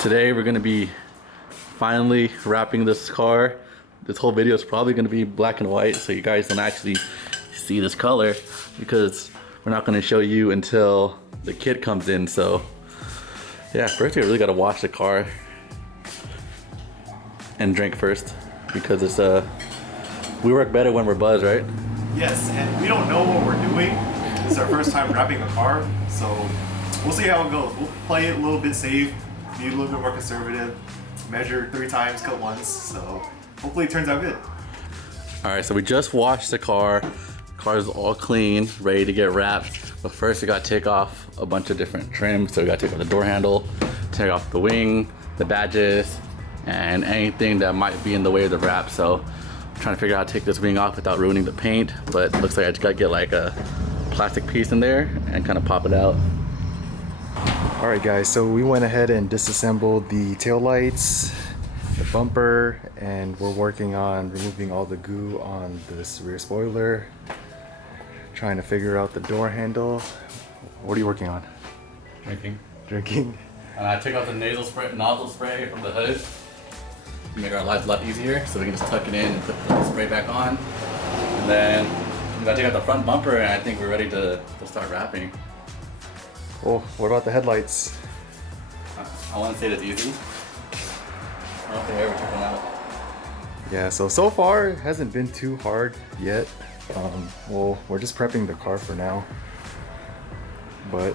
Today we're gonna be finally wrapping this car. This whole video is probably gonna be black and white, so you guys don't actually see this color because we're not gonna show you until the kit comes in. So yeah, first we really gotta wash the car and drink first because it's we work better when we're buzzed, right? Yes, and we don't know what we're doing. This is our first time wrapping a car, so we'll see how it goes. We'll play it a little bit safe, be a little bit more conservative, measure 3 times, cut once, so hopefully it turns out good. All right, so we just washed the car. Car is all clean, ready to get wrapped. But first we gotta take off a bunch of different trims. So we gotta take off the door handle, take off the wing, the badges, and anything that might be in the way of the wrap. So I'm trying to figure out how to take this wing off without ruining the paint, but it looks like I just gotta get like a plastic piece in there and kind of pop it out. Alright guys, so we went ahead and disassembled the tail lights, the bumper, and we're working on removing all the goo on this rear spoiler. Trying to figure out the door handle. What are you working on? Drinking. And I took out the nozzle spray from the hood to make our lives a lot easier, so we can just tuck it in and put the spray back on. And then we gotta take out the front bumper, and I think we're ready to start wrapping. Well, what about the headlights? I want to say that's easy. I don't think I ever took one out. Yeah, so far it hasn't been too hard yet. Well, we're just prepping the car for now, but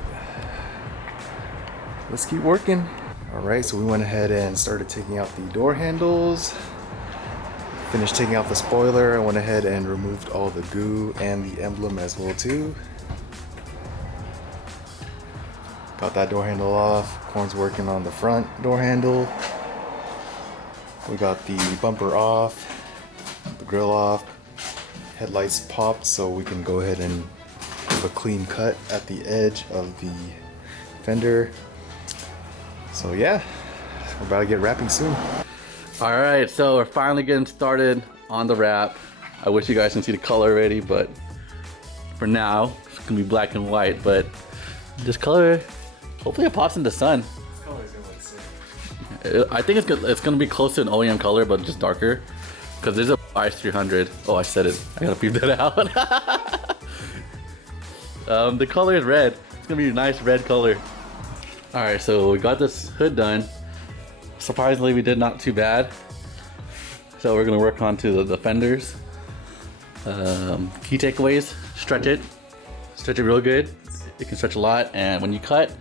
let's keep working. All right, so we went ahead and started taking out the door handles. Finished taking out the spoiler. I went ahead and removed all the goo and the emblem as well too. Got that door handle off. Corn's working on the front door handle. We got the bumper off, the grill off, headlights popped, so we can go ahead and have a clean cut at the edge of the fender. So yeah, we're about to get wrapping soon. All right, so we're finally getting started on the wrap. I wish you guys can see the color already, but for now, it's gonna be black and white, but this color, hopefully it pops in the sun. This color is gonna look sick. I think it's gonna be close to an OEM color, but just darker. Because there's a IS300. Oh, I said it. I gotta beep that out. The color is red. It's gonna be a nice red color. All right, so we got this hood done. Surprisingly, we did not too bad. So we're gonna work on to the fenders. Key takeaways: stretch it real good. It can stretch a lot, and when you cut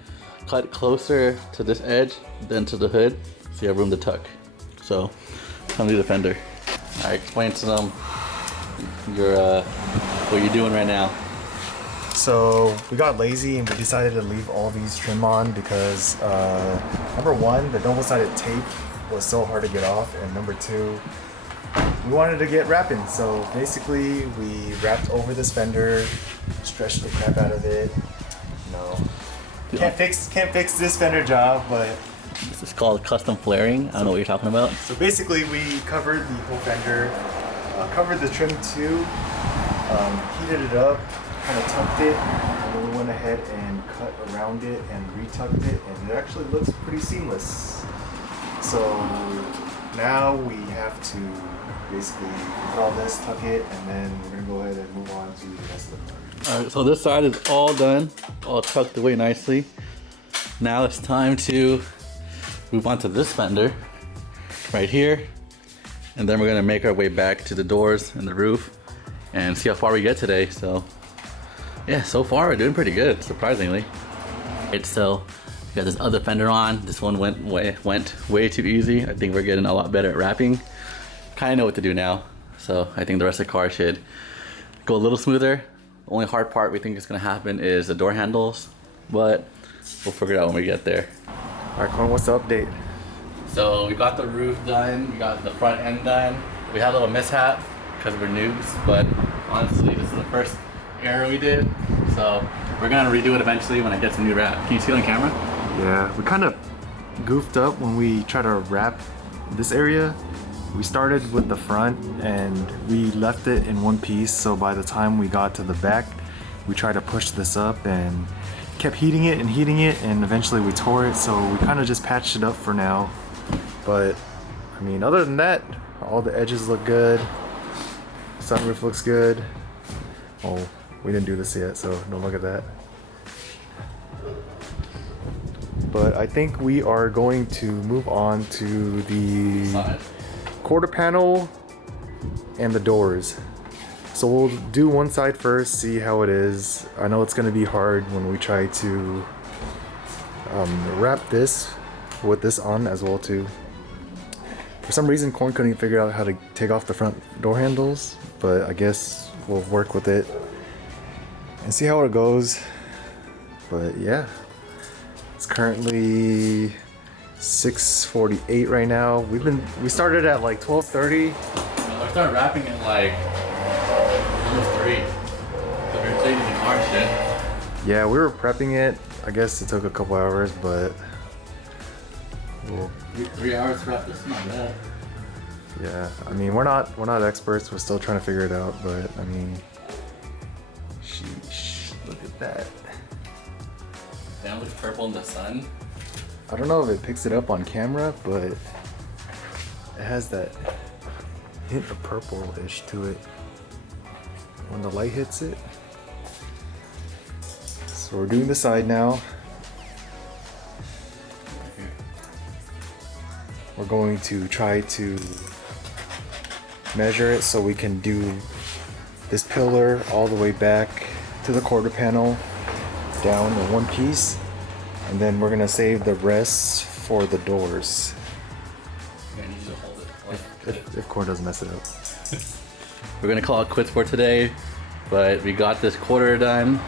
closer to this edge than to the hood, so you have room to tuck. So, come do the fender. All right, explain to them what you're doing right now. So we got lazy and we decided to leave all these trim on because number one, the double-sided tape was so hard to get off, and number two, we wanted to get wrapping. So basically we wrapped over this fender, stretched the crap out of it. Can't fix this fender job, but This is called custom flaring. I don't know what you're talking about. so basically we covered the whole fender, covered the trim too, heated it up, kind of tucked it, and then we went ahead and cut around it and retucked it, and it actually looks pretty seamless. So now we have to basically put all this, tuck it, and then we're gonna go ahead and move on to the rest of the car. All right, so this side is all done, all tucked away nicely. Now it's time to move on to this fender right here, and then we're gonna make our way back to the doors and the roof and see how far we get today. So yeah, so far we're doing pretty good, surprisingly. Right, so we got this other fender on. This one went way too easy. I think we're getting a lot better at wrapping. Kind of know what to do now, so I think the rest of the car should go a little smoother. The only hard part we think is gonna happen is the door handles, but we'll figure it out when we get there. All right, Corn, what's the update? So we got the roof done, we got the front end done. We had a little mishap because we're noobs, but honestly, this is the first error we did. So we're gonna redo it eventually when I get some new wrap. Can you see it on camera? Yeah, we kind of goofed up when we tried to wrap this area. We started with the front and we left it in one piece, so by the time we got to the back, we tried to push this up and kept heating it, and eventually we tore it, so we kind of just patched it up for now. But I mean, other than that, all the edges look good. Sunroof looks good. Oh, we didn't do this yet, so don't look at that. But I think we are going to move on to the quarter panel and the doors. So we'll do one side first, see how it is. I know it's going to be hard when we try to wrap this with this on as well too. For some reason, Corn couldn't figure out how to take off the front door handles, but I guess we'll work with it and see how it goes. But yeah, it's currently 6:48 right now. We started at like 12:30. I started wrapping it like almost 3. So we're cleaning the car shit. Yeah, we were prepping it. I guess it took a couple hours, but well, 3 hours to wrap this is not bad. yeah, I mean, we're not experts. We're still trying to figure it out, but I mean, sheesh, look at that. Damn, it looks purple in the sun. I don't know if it picks it up on camera, but it has that hint of purple-ish to it when the light hits it. So we're doing the side now. We're going to try to measure it so we can do this pillar all the way back to the quarter panel down in one piece, and then we're gonna save the rest for the doors. I need you to hold it. If Corn doesn't mess it up. We're gonna call it quits for today, but we got this quarter done.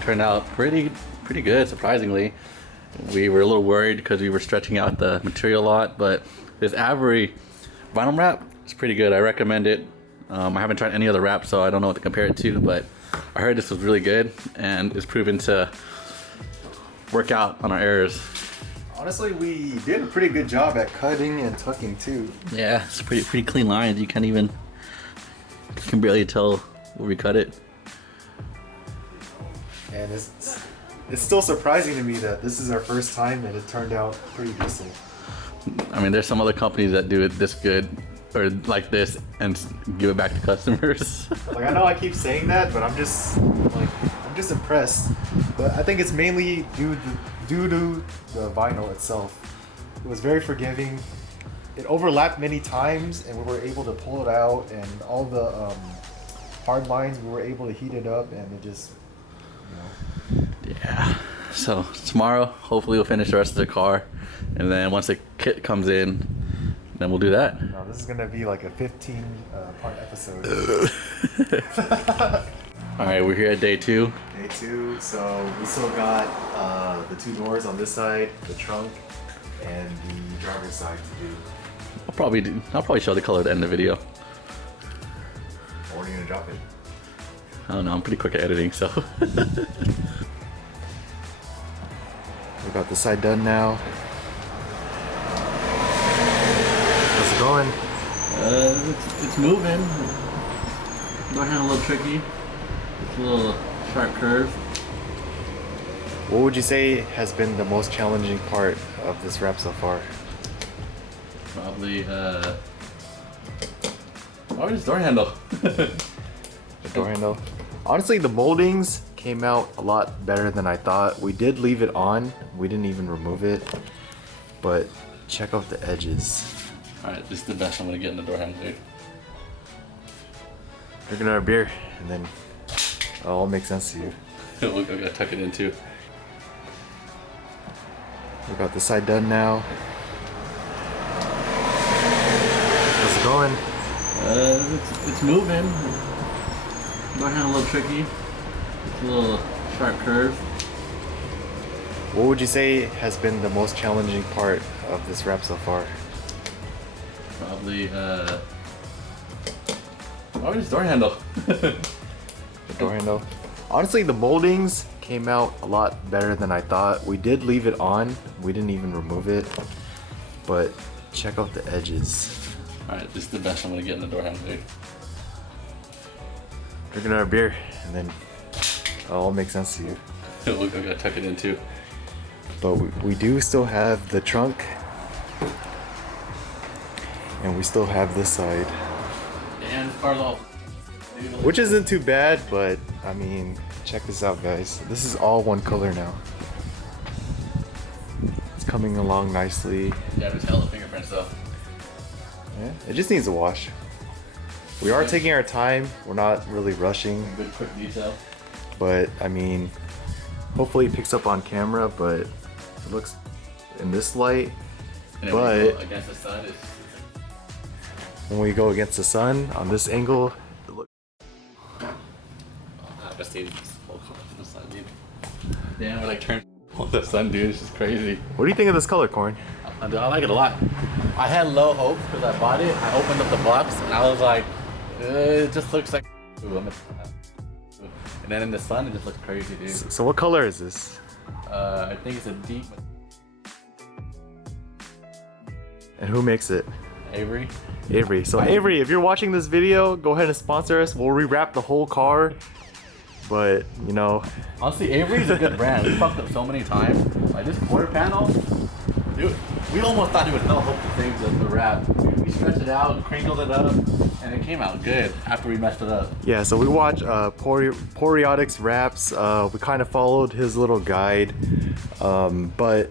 Turned out pretty good, surprisingly. We were a little worried because we were stretching out the material a lot, but this Avery vinyl wrap is pretty good. I recommend it. I haven't tried any other wrap, so I don't know what to compare it to, but I heard this was really good and it's proven to work out on our errors. Honestly, we did a pretty good job at cutting and tucking too. Yeah, it's pretty clean lines. You can barely tell where we cut it. And it's still surprising to me that this is our first time and it turned out pretty decent. I mean, there's some other companies that do it this good or like this and give it back to customers. Like, I know I keep saying that, but I'm just impressed. But I think it's mainly due to the vinyl itself. It was very forgiving. It overlapped many times, and we were able to pull it out. And all the hard lines, we were able to heat it up, and it just, you know. Yeah. So tomorrow, hopefully, we'll finish the rest of the car, and then once the kit comes in, then we'll do that. No, this is gonna be like a 15 part episode. All right, we're here at day 2. Day 2, so we still got the 2 doors on this side, the trunk, and the driver's side to do. I'll probably show the color at the end of the video. Or are you gonna drop it? I don't know. I'm pretty quick at editing, so. We got the side done now. How's it going? It's moving. Door handle a little tricky. It's a little sharp curve. What would you say has been the most challenging part of this wrap so far? Probably this door handle. The door handle. Honestly, the moldings came out a lot better than I thought. We did leave it on. We didn't even remove it. But check out the edges. Alright, this is the best I'm gonna get in the door handle, dude. Drink another beer, and then it'll all make sense to you. We're gonna tuck it in too. We got the side done now. How's it going? It's moving. Door handle a little tricky. It's a little sharp curve. What would you say has been the most challenging part of this wrap so far? Probably this door handle. The door handle. Honestly, the moldings came out a lot better than I thought. We did leave it on. We didn't even remove it. But check out the edges. Alright, this is the best I'm gonna get in the door handle, dude. Drink another beer, and then it'll all make sense to you. We're gonna tuck it in too. But we do still have the trunk. And we still have this side. And this car's all. Which isn't too bad, but I mean, check this out, guys. This is all one color now. It's coming along nicely. Yeah, there's hella fingerprints though. Yeah, it just needs a wash. We are taking our time. We're not really rushing. Good quick detail. But I mean, hopefully it picks up on camera, but it looks in this light. And but against the sun, when we go against the sun on this angle, it looks. I see the sun, dude. Damn, we're like turned on the sun, dude. It's just crazy. What do you think of this color, Corn? I like it a lot. I had low hopes because I bought it. I opened up the box and I was like, it just looks like. And then in the sun, it just looks crazy, dude. So what color is this? I think it's a deep. And who makes it? Avery. Avery. So Avery, if you're watching this video, go ahead and sponsor us. We'll rewrap the whole car. But, you know. Honestly, Avery's a good brand. We fucked up so many times. Like this quarter panel, dude, we almost thought it was no hope to save the wrap. We stretched it out, crinkled it up, and it came out good after we messed it up. Yeah, so we watched Poriotics wraps. We kind of followed his little guide. But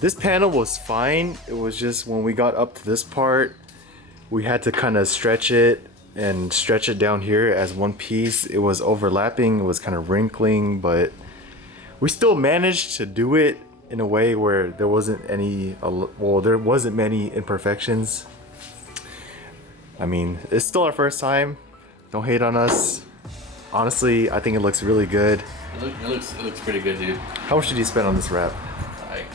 this panel was fine. It was just when we got up to this part, we had to kind of stretch it and stretch it down here as one piece. It was overlapping, it was kind of wrinkling, but we still managed to do it in a way where there wasn't any, well, there wasn't many imperfections. I mean, it's still our first time. Don't hate on us. Honestly, I think it looks really good. It looks pretty good, dude. How much did you spend on this wrap?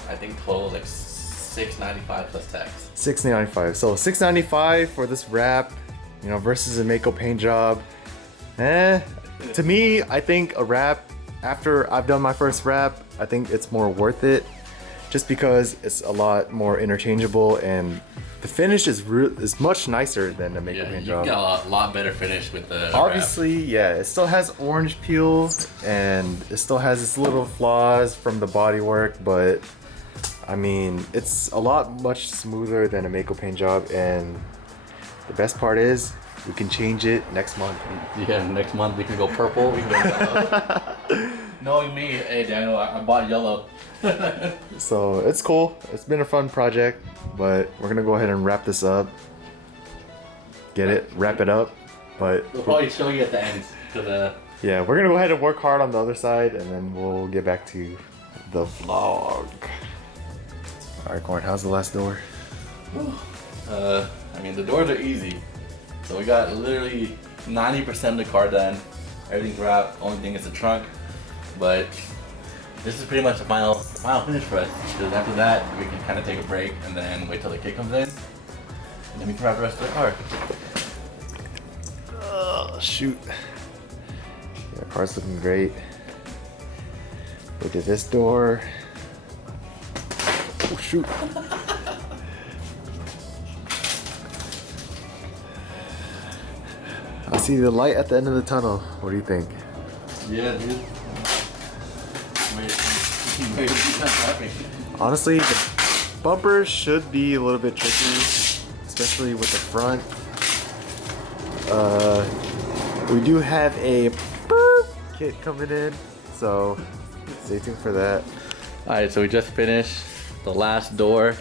I think total like $6.95 plus tax. $6.95. So $6.95 for this wrap, you know, versus a Mako paint job. To me, I think a wrap, after I've done my first wrap, I think it's more worth it, just because it's a lot more interchangeable and the finish is much nicer than the Mako paint job. You got a lot better finish with the Obviously, wrap. Yeah, it still has orange peel and it still has its little flaws from the bodywork, but I mean, it's a lot much smoother than a Mako paint job, and the best part is we can change it next month. Yeah, next month we can go purple, we can go yellow. Knowing me, hey Daniel, I bought yellow. So it's cool. It's been a fun project, but we're gonna go ahead and wrap this up. Wrap it up. But we'll probably show you at the end. Yeah, we're gonna go ahead and work hard on the other side, and then we'll get back to the vlog. All right, Corn, how's the last door? I mean, the doors are easy. So we got literally 90% of the car done. Everything's wrapped. Only thing is the trunk. But this is pretty much the final finish for us. Because after that, we can kind of take a break and then wait till the kit comes in. And then we can wrap the rest of the car. Oh, shoot. Yeah, car's looking great. Look at this door. Oh, shoot. I see the light at the end of the tunnel. What do you think? Yeah, dude. Honestly, the bumpers should be a little bit tricky, especially with the front. We do have a kit coming in, so stay tuned for that. Alright, so we just finished the last door.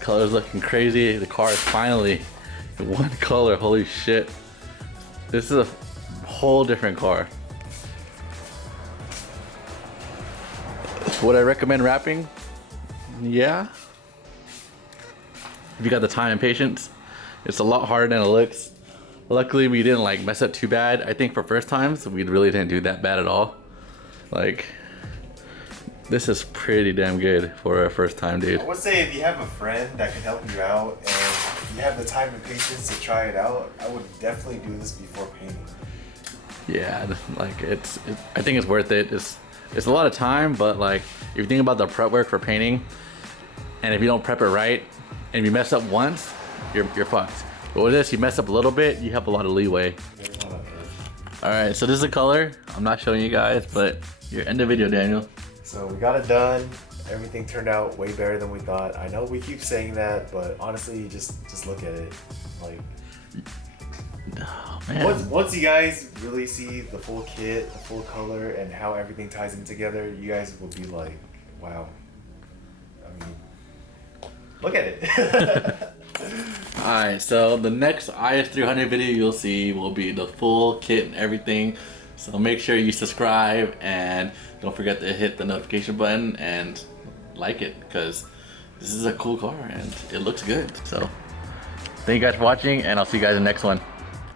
Color's looking crazy. The car is finally in one color. Holy shit. This is a whole different car. Would I recommend wrapping? Yeah. If you got the time and patience, it's a lot harder than it looks. Luckily, we didn't like mess up too bad. I think for first times, we really didn't do that bad at all. Like, this is pretty damn good for a first time, dude. I would say if you have a friend that can help you out and you have the time and patience to try it out, I would definitely do this before painting. Yeah, like I think it's worth it. It's a lot of time, but like if you think about the prep work for painting, and if you don't prep it right, and if you mess up once, you're fucked. But with this, you mess up a little bit, you have a lot of leeway. All right, so this is the color. I'm not showing you guys, but Your end the video, Daniel. So we got it done. Everything turned out way better than we thought. I know we keep saying that, but honestly, just look at it. Like, oh, man. once you guys really see the full kit, the full color, and how everything ties in together, you guys will be like, wow. I mean, look at it. Alright, so the next IS300 video you'll see will be the full kit and everything. So make sure you subscribe and don't forget to hit the notification button and like it, because this is a cool car and it looks good. So thank you guys for watching, and I'll see you guys in the next one.